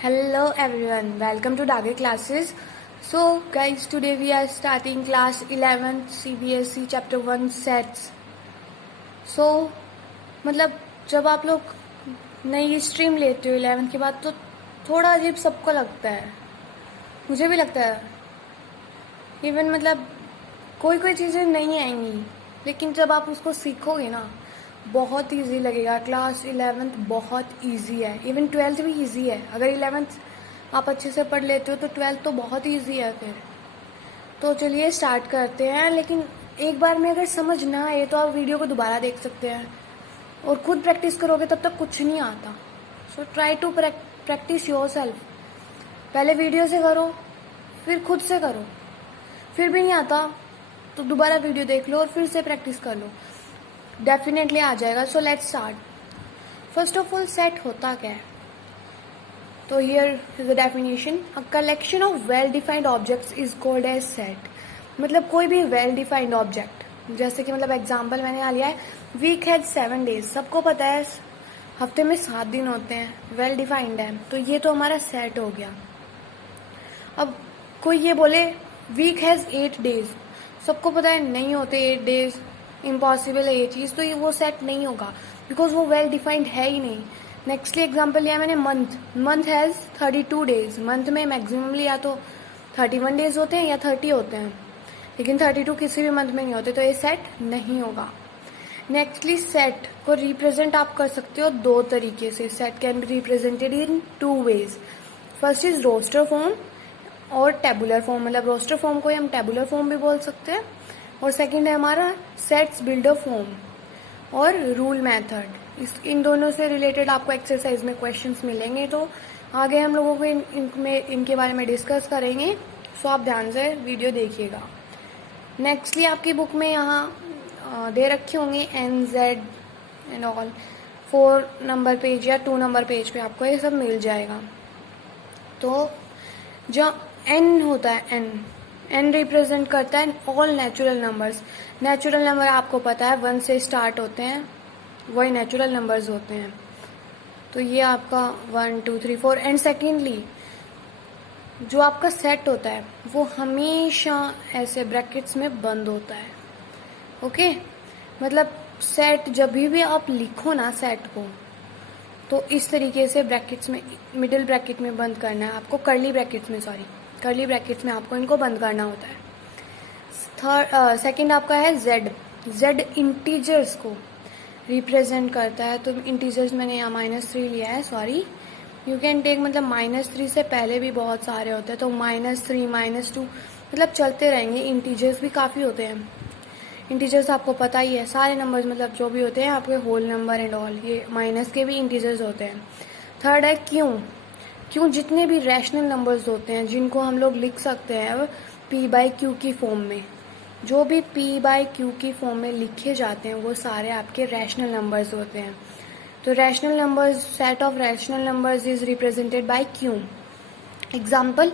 Hello everyone, welcome to Dage classes. So guys, today we are starting class 11th CBSE chapter 1 sets. So मतलब जब आप लोग नई stream लेते हो 11th के बाद तो थोड़ा अजीब सबको लगता है, मुझे भी लगता है। इवन मतलब कोई कोई चीज़ें नहीं आएंगी, लेकिन जब आप उसको सीखोगे ना बहुत इजी लगेगा। क्लास 11th बहुत इजी है, इवन 12th भी इजी है। अगर 11th आप अच्छे से पढ़ लेते हो तो 12th तो बहुत इजी है फिर। तो चलिए स्टार्ट करते हैं, लेकिन एक बार में अगर समझ ना आए तो आप वीडियो को दोबारा देख सकते हैं और खुद प्रैक्टिस करोगे तब तक कुछ नहीं आता। So try to practice yourself. पहले वीडियो से करो, फिर खुद से करो, फिर भी नहीं आता तो दोबारा वीडियो देख लो और फिर से प्रैक्टिस कर लो, डेफिनेटली आ जाएगा। So let's start. First of all set होता क्या है? तो here is the definition, a collection of well defined objects is called as set. मतलब कोई भी वेल डिफाइंड ऑब्जेक्ट, जैसे कि मतलब एग्जांपल मैंने यहाँ लिया है, वीक हैज 7 days। सबको पता है हफ्ते में 7 दिन होते हैं, वेल डिफाइंड है, तो ये तो हमारा सेट हो गया। अब कोई ये बोले वीक हैज 8 days, सबको पता है नहीं होते 8 days, इम्पॉसिबल है ये चीज़, तो ये वो सेट नहीं होगा बिकॉज वो वेल डिफाइंड है ही नहीं। नेक्स्टली एग्जांपल लिया मैंने मंथ हैज़ 32 days। मंथ में मैक्सिममली या तो 31 days होते हैं या 30 होते हैं, लेकिन 32 किसी भी मंथ में नहीं होते, तो ये सेट नहीं होगा। नेक्स्टली सेट को रिप्रेजेंट आप कर सकते हो दो तरीके से। Set can be represented in 2 ways। First is roster form और टेबुलर फॉर्म। मतलब रोस्टर फॉर्म को हम टेबुलर फॉर्म भी बोल सकते हैं, और सेकंड है हमारा सेट्स बिल्डर फॉर्म और रूल मेथड। इन दोनों से रिलेटेड आपको एक्सरसाइज में क्वेश्चंस मिलेंगे, तो आगे हम लोगों को इनके बारे में डिस्कस करेंगे। सो आप ध्यान से वीडियो देखिएगा। नेक्स्टली आपकी बुक में यहाँ दे रखे होंगे NZ and all. 4 number page या 2 नंबर पेज पे आपको ये सब मिल जाएगा। तो जो N होता है, N रिप्रेजेंट करता है all natural numbers. Natural number आपको पता है 1 से स्टार्ट होते हैं, वही नेचुरल नंबर्स होते हैं। तो ये आपका 1 2 3 4। एंड सेकेंडली जो आपका सेट होता है वो हमेशा ऐसे ब्रैकेट्स में बंद होता है। ओके, मतलब सेट जब भी आप लिखो ना सेट को, तो इस तरीके से ब्रैकेट्स में, मिडिल ब्रैकेट में बंद करना है आपको, कर्ली ब्रैकेट्स में आपको इनको बंद करना होता है। सेकंड आपका है Z इंटीजर्स को रिप्रेजेंट करता है। तो इंटीजर्स मैंने यहाँ -3 लिया है, सॉरी, यू कैन टेक, मतलब -3 से पहले भी बहुत सारे होते हैं, तो -3 -2 मतलब चलते रहेंगे। इंटीजर्स भी काफ़ी होते हैं। इंटीजर्स आपको पता ही है, सारे नंबर्स मतलब जो भी होते हैं आपके होल नंबर एंड ऑल, ये माइनस के भी इंटीजर्स होते हैं। थर्ड है क्यों जितने भी रैशनल नंबर्स होते हैं जिनको हम लोग लिख सकते हैं P/Q की फॉर्म में, जो भी P/Q की फॉर्म में लिखे जाते हैं वो सारे आपके रैशनल नंबर्स होते हैं। तो rational numbers, set of rational numbers is represented by Q। Example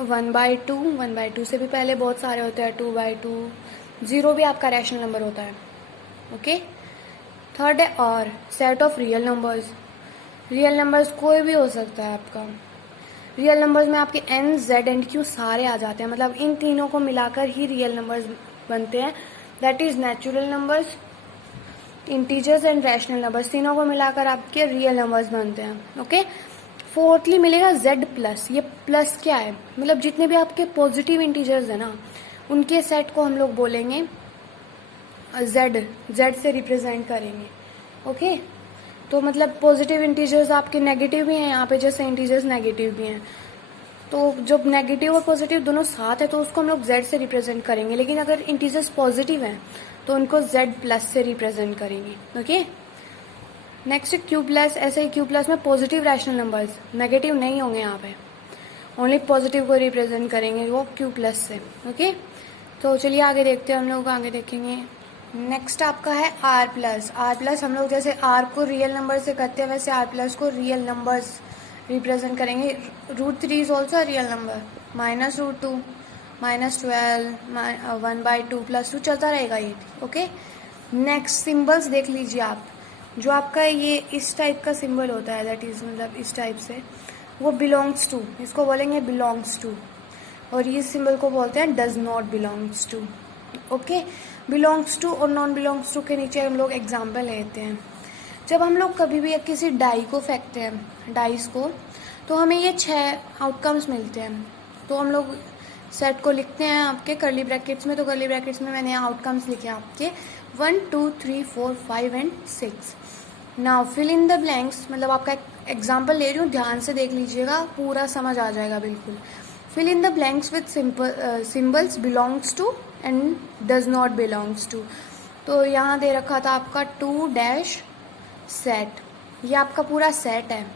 1/2, 1/2 से भी पहले बहुत सारे होते हैं, 2/2, 0 भी आपका रैशनल नंबर होता है। ओके। थर्ड है R, set of real numbers. Real numbers कोई भी हो सकता है आपका। रियल नंबर्स में आपके N, Z एंड Q सारे आ जाते हैं, मतलब इन तीनों को मिलाकर ही रियल नंबर्स बनते हैं। That is natural numbers, integers and rational numbers, तीनों को मिलाकर आपके रियल नंबर्स बनते हैं। ओके। फोर्थली मिलेगा Z+। ये प्लस क्या है? मतलब जितने भी आपके पॉजिटिव इंटीजर्स है ना, उनके सेट को हम लोग बोलेंगे Z से रिप्रेजेंट करेंगे। ओके। तो मतलब पॉजिटिव इंटीजर्स आपके नेगेटिव भी हैं यहाँ पे, जैसे इंटीजर्स नेगेटिव भी हैं, तो जब नेगेटिव और पॉजिटिव दोनों साथ है तो उसको हम लोग Z से रिप्रेजेंट करेंगे। लेकिन अगर इंटीजर्स पॉजिटिव हैं तो उनको Z+ से रिप्रेजेंट करेंगे। ओके। Next Q+। ऐसे ही Q+ में पॉजिटिव रैशनल नंबर्स, नेगेटिव नहीं होंगे यहाँ पे, ओनली पॉजिटिव को रिप्रेजेंट करेंगे वो Q+ से। ओके। तो चलिए आगे देखते हैं, हम लोग आगे देखेंगे। नेक्स्ट आपका है R+। हम लोग जैसे R को रियल नंबर से करते हैं, वैसे R+ को रियल नंबर्स रिप्रेजेंट करेंगे। √3 इज ऑल्सो रियल नंबर, -√2, -12, 1/2 +2 चलता रहेगा ये। ओके। नेक्स्ट सिंबल्स देख लीजिए आप। जो आपका ये इस टाइप का सिंबल होता है, दैट इज मतलब इस टाइप से, वो बिलोंग्स टू, इसको बोलेंगे बिलोंग्स टू, और ये सिंबल को बोलते हैं does not belongs to. Okay, belongs to और नॉन बिलोंग्स टू के नीचे हम लोग एग्जाम्पल लेते हैं। जब हम लोग कभी भी किसी डाई को फेंकते हैं, डाइस को, तो हमें ये 6 आउटकम्स मिलते हैं। तो हम लोग सेट को लिखते हैं आपके करली ब्रैकेट्स में। तो करली ब्रैकेट्स में मैंने आउटकम्स लिखे आपके 1 2 3 4 5 and 6। Now fill in the blanks, मतलब आपका एग्जाम्पल ले रही हूँ, ध्यान से देख लीजिएगा, पूरा समझ आ जाएगा बिल्कुल। Fill in the blanks with symbols belongs to and does not belongs to. तो यहाँ दे रखा था आपका 2 डैश सेट, ये आपका पूरा सेट है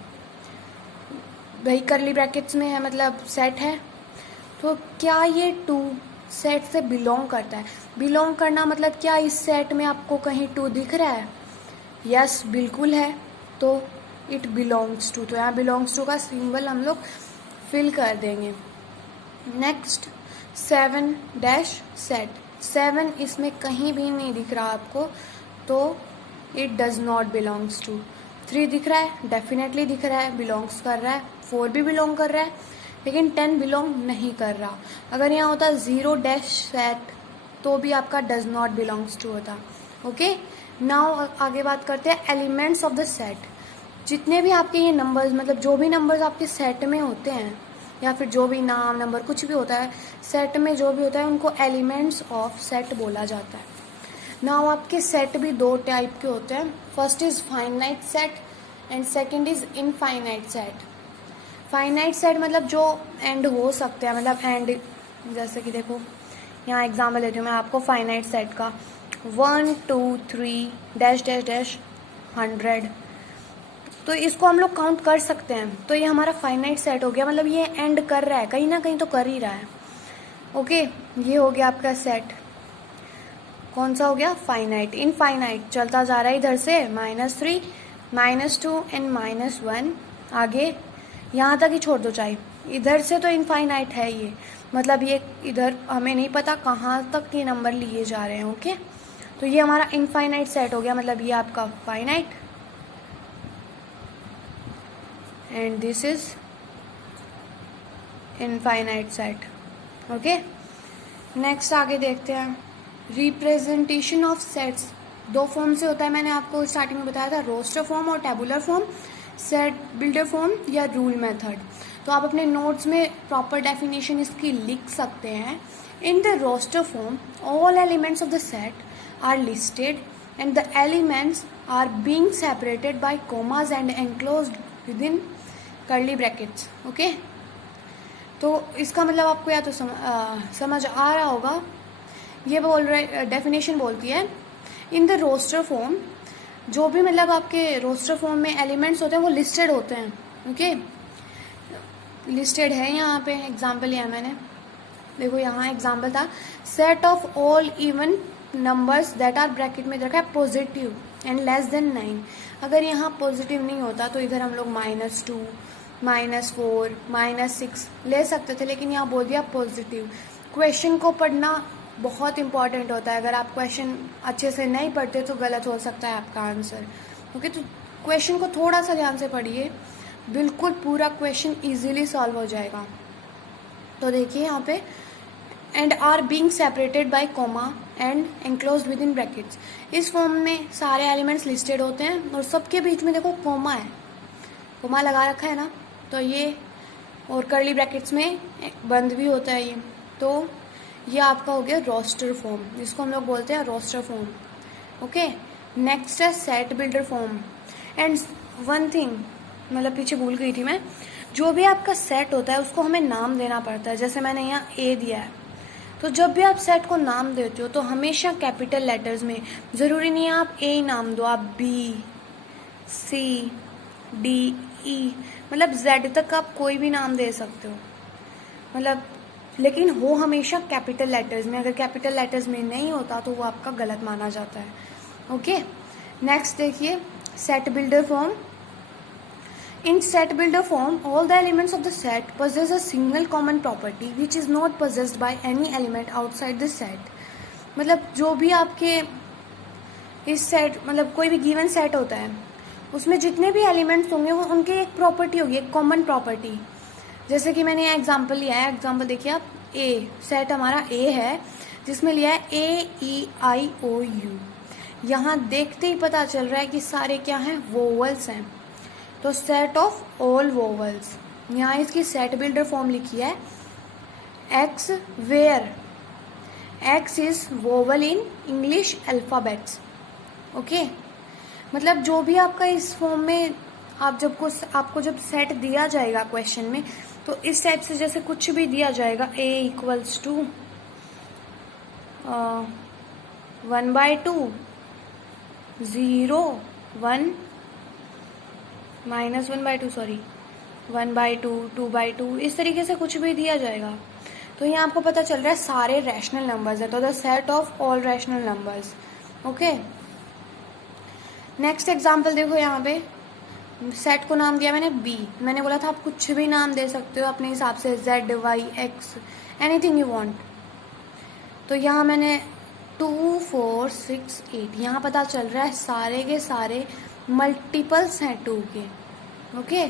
भाई, करली ब्रैकेट्स में है मतलब सेट है। तो क्या ये 2 सेट से बिलोंग करता है? बिलोंग करना मतलब क्या इस सेट में आपको कहीं 2 दिख रहा है? यस, बिल्कुल है, तो इट बिलोंग्स टू। तो यहाँ बिलोंग्स टू का सिंबल हम लोग फिल कर देंगे। नेक्स्ट 7 डैश सेट, 7 इसमें कहीं भी नहीं दिख रहा आपको, तो it does not belongs to. 3 दिख रहा है, डेफिनेटली दिख रहा है, बिलोंग्स कर रहा है। 4 भी बिलोंग कर रहा है, लेकिन 10 बिलोंग नहीं कर रहा। अगर यहाँ होता 0 डैश सेट तो भी आपका डज नॉट बिलोंग्स टू होता। ओके, नाउ आगे बात करते हैं एलिमेंट्स ऑफ द सेट। जितने भी आपके ये नंबर्स, मतलब जो भी नंबर्स आपके सेट में होते हैं, या फिर जो भी नाम नंबर कुछ भी होता है सेट में, जो भी होता है उनको एलिमेंट्स ऑफ सेट बोला जाता है। नाउ आपके सेट भी 2 टाइप के होते हैं। First is finite set and second is infinite set. Finite set मतलब जो एंड हो सकते हैं, मतलब एंड, जैसे कि देखो यहाँ एग्जाम्पल देती हूँ मैं आपको फाइनाइट सेट का, 1 2 3 डैश डैश डैश 100। तो इसको हम लोग काउंट कर सकते हैं। तो ये हमारा फाइनाइट सेट हो गया, मतलब ये एंड कर रहा है, कहीं ना कहीं तो कर ही रहा है। ओके, ये हो गया आपका सेट। कौन सा हो गया? फाइनाइट। इनफाइनाइट चलता जा रहा है इधर से, -3 -2 एंड -1, आगे यहाँ तक ही छोड़ दो चाहे, इधर से तो इनफाइनाइट है ये, मतलब ये इधर हमें नहीं पता कहाँ तक ये नंबर लिए जा रहे हैं। ओके, तो ये हमारा इनफाइनाइट सेट हो गया, मतलब ये आपका finite and this is infinite set. Okay, next आगे देखते हैं रिप्रेजेंटेशन ऑफ सेट्स। 2 फॉर्म से होता है, मैंने आपको स्टार्टिंग में बताया था, रोस्टर फॉर्म और tabular form, set builder form या रूल मेथड। तो आप अपने नोट्स में प्रॉपर डेफिनेशन इसकी लिख सकते हैं। In the roster form all elements of the set are listed and the elements are being separated by commas and enclosed within curly brackets. Okay, तो इसका मतलब आपको या तो समझ आ रहा होगा। ये बोल रहे डेफिनेशन बोलती है, इन द रोस्टर फॉर्म, जो भी मतलब आपके रोस्टर फॉर्म में एलिमेंट्स होते हैं वो लिस्टेड होते हैं। ओके, लिस्टेड है, यहाँ पे एग्जाम्पल लिया मैंने, देखो यहाँ एग्जाम्पल था, set of all even numbers that are, bracket में रखा है पॉजिटिव एंड लेस देन 9। अगर यहाँ पॉजिटिव नहीं होता तो इधर हम लोग -2 -4 -6 ले सकते थे, लेकिन यहाँ बोल दिया पॉजिटिव। क्वेश्चन को पढ़ना बहुत इंपॉर्टेंट होता है, अगर आप क्वेश्चन अच्छे से नहीं पढ़ते तो गलत हो सकता है आपका आंसर। ओके, तो क्वेश्चन को थोड़ा सा ध्यान से पढ़िए, बिल्कुल पूरा क्वेश्चन इजीली सॉल्व हो जाएगा। तो देखिए यहाँ पे, and are being separated by comma and enclosed within brackets. इस फॉर्म में सारे एलिमेंट्स लिस्टेड होते हैं और सबके बीच में देखो कॉमा है, कॉमा लगा रखा है ना, तो ये, और कर्ली ब्रैकेट्स में बंद भी होता है ये। तो ये आपका हो गया रोस्टर फॉर्म, जिसको हम लोग बोलते हैं रोस्टर फॉर्म। ओके, नेक्स्ट है set builder form. And one thing, मतलब पीछे भूल गई थी मैं, जो भी आपका सेट होता है उसको हमें नाम देना पड़ता है। जैसे मैंने यहाँ ए दिया है, तो जब भी आप सेट को नाम देते हो तो हमेशा कैपिटल लेटर्स में, ज़रूरी नहीं है आप ए ही नाम दो, आप बी सी डी ई, मतलब जेड तक आप कोई भी नाम दे सकते हो, मतलब, लेकिन हो हमेशा कैपिटल लेटर्स में। अगर कैपिटल लेटर्स में नहीं होता तो वो आपका गलत माना जाता है। ओके, नेक्स्ट देखिए set builder form. In set builder form all the elements of the set possess a single common property which is not possessed by any element outside the set। मतलब जो भी आपके इस सेट, मतलब कोई भी given set होता है उसमें जितने भी एलिमेंट्स होंगे वो उनकी एक प्रॉपर्टी होगी, एक कॉमन प्रॉपर्टी। जैसे कि मैंने एग्जांपल लिया है, एग्जांपल देखिए आप, ए सेट हमारा ए है जिसमें लिया है AEIOU। यहाँ देखते ही पता चल रहा है कि सारे क्या हैं, वोवल्स हैं। तो सेट ऑफ ऑल वोवल्स, यहाँ इसकी सेट बिल्डर फॉर्म लिखी है x where x is vowel in English alphabets. Okay, मतलब जो भी आपका इस फॉर्म में आपको जब सेट दिया जाएगा क्वेश्चन में, तो इस सेट से जैसे कुछ भी दिया जाएगा, A इक्वल्स टू 1/2, 0, 1, -1/2, सॉरी 1/2, 2/2, इस तरीके से कुछ भी दिया जाएगा। तो यहाँ आपको पता चल रहा है सारे रैशनल नंबर्स है, तो the set of all rational numbers. Okay, next example देखो, यहाँ पे सेट को नाम दिया मैंने बी। मैंने बोला था आप कुछ भी नाम दे सकते हो अपने हिसाब से, Z, Y, X, anything you want. तो यहाँ मैंने 2, 4, 6, 8, यहाँ पता चल रहा है सारे के सारे मल्टीपल्स हैं 2 के। ओके,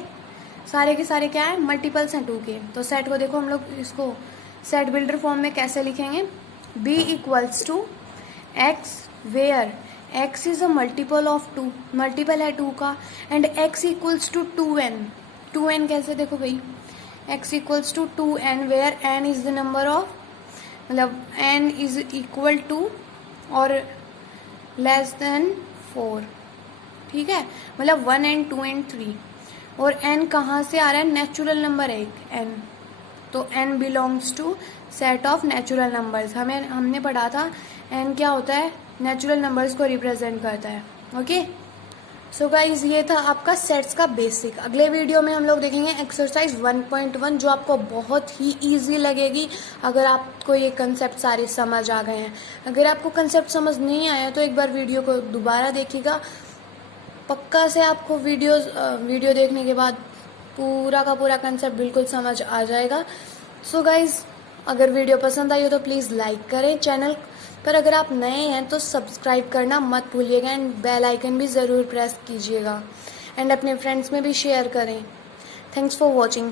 सारे के सारे क्या है, मल्टीपल्स हैं 2 के। तो सेट को देखो हम लोग इसको सेट बिल्डर फॉर्म में कैसे लिखेंगे, B equals to x where x is a multiple of 2, multiple है 2 का, and x equals to 2n। 2n कैसे, देखो भाई, x equals to 2n where n is the number of, मतलब n इज इक्वल टू और less than 4। ठीक है, मतलब 1 and 2 and 3, और n कहाँ से आ रहा है, नेचुरल नंबर है एक n, तो n belongs to set of natural numbers. हमने पढ़ा था n क्या होता है, नेचुरल नंबर्स को रिप्रेजेंट करता है। ओके, सो गाइज ये था आपका सेट्स का बेसिक। अगले वीडियो में हम लोग देखेंगे एक्सरसाइज 1.1, जो आपको बहुत ही इजी लगेगी अगर आपको ये कंसेप्ट सारे समझ आ गए हैं। अगर आपको कंसेप्ट समझ नहीं आया तो एक बार वीडियो को दोबारा देखिएगा, पक्का से आपको वीडियो देखने के बाद पूरा का पूरा कंसेप्ट बिल्कुल समझ आ जाएगा। सो गाइज, अगर वीडियो पसंद आई हो तो प्लीज़ लाइक करें, चैनल पर अगर आप नए हैं तो सब्सक्राइब करना मत भूलिएगा, एंड बेल आइकन भी ज़रूर प्रेस कीजिएगा, एंड अपने फ्रेंड्स में भी शेयर करें। Thanks for watching.